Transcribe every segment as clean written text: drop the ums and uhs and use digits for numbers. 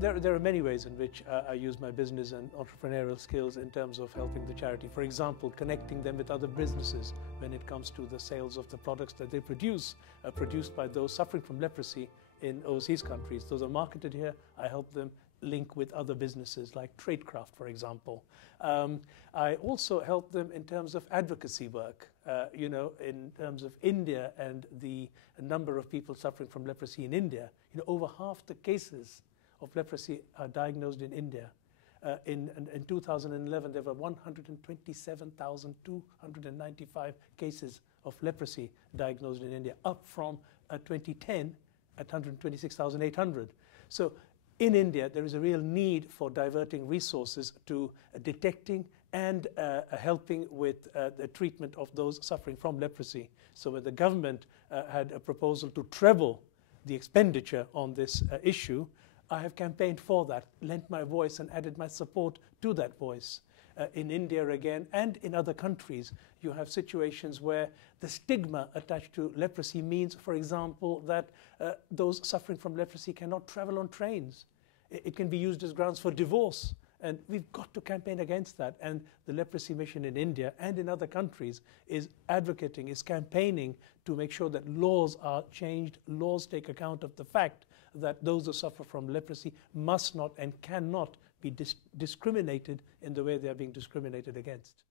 There are many ways in which I use my business and entrepreneurial skills in terms of helping the charity. For example, connecting them with other businesses when it comes to the sales of the products that they produce, produced by those suffering from leprosy in overseas countries. Those are marketed here. I help them link with other businesses like tradecraft, for example. I also help them in terms of advocacy work, in terms of India and the number of people suffering from leprosy in India. Over half the cases of leprosy are diagnosed in India. In 2011, there were 127,295 cases of leprosy diagnosed in India, up from 2010 at 126,800. So in India, there is a real need for diverting resources to detecting and helping with the treatment of those suffering from leprosy. So when the government had a proposal to treble the expenditure on this issue, I have campaigned for that, lent my voice and added my support to that voice. In India again, and in other countries, you have situations where the stigma attached to leprosy means, for example, that those suffering from leprosy cannot travel on trains. It can be used as grounds for divorce. And we've got to campaign against that. And the Leprosy Mission in India and in other countries is advocating, is campaigning to make sure that laws are changed, laws take account of the fact that those who suffer from leprosy must not and cannot be discriminated in the way they are being discriminated against.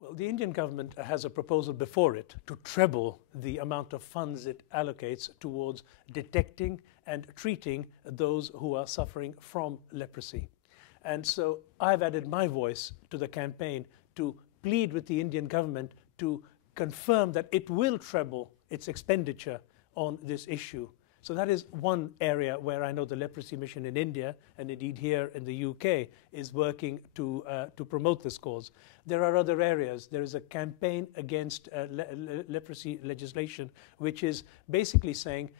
Well, the Indian government has a proposal before it to treble the amount of funds it allocates towards detecting and treating those who are suffering from leprosy. And so I've added my voice to the campaign to plead with the Indian government to confirm that it will treble its expenditure on this issue. So that is one area where I know the Leprosy Mission in India, and indeed here in the UK, is working to promote this cause. There are other areas. There is a campaign against leprosy legislation, which is basically saying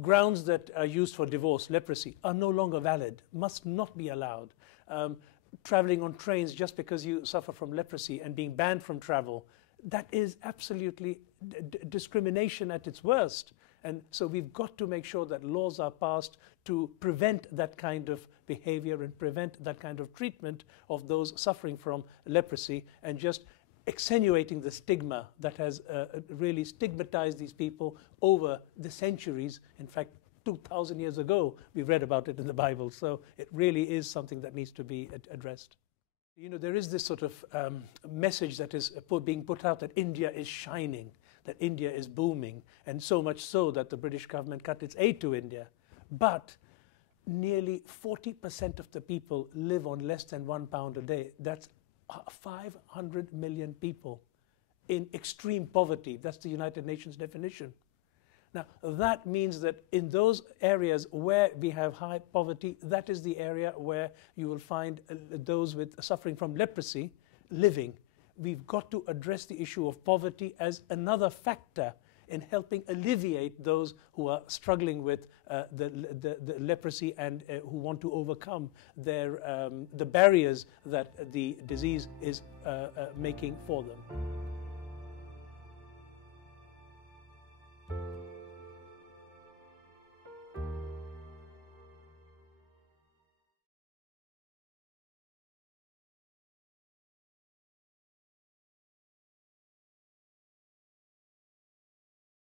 grounds that are used for divorce, leprosy, are no longer valid, must not be allowed. Traveling on trains just because you suffer from leprosy and being banned from travel, that is absolutely discrimination at its worst. And so we've got to make sure that laws are passed to prevent that kind of behavior and prevent that kind of treatment of those suffering from leprosy, and just extenuating the stigma that has really stigmatized these people over the centuries. In fact, 2,000 years ago, we read about it in the Bible. So it really is something that needs to be addressed. There is this sort of message that is being put out that India is shining, that India is booming, and so much so that the British government cut its aid to India. But nearly 40% of the people live on less than £1 a day. That's 500 million people in extreme poverty. That's the United Nations definition. Now, that means that in those areas where we have high poverty, that is the area where you will find those suffering from leprosy living. We've got to address the issue of poverty as another factor in helping alleviate those who are struggling with the leprosy and who want to overcome the barriers that the disease is making for them.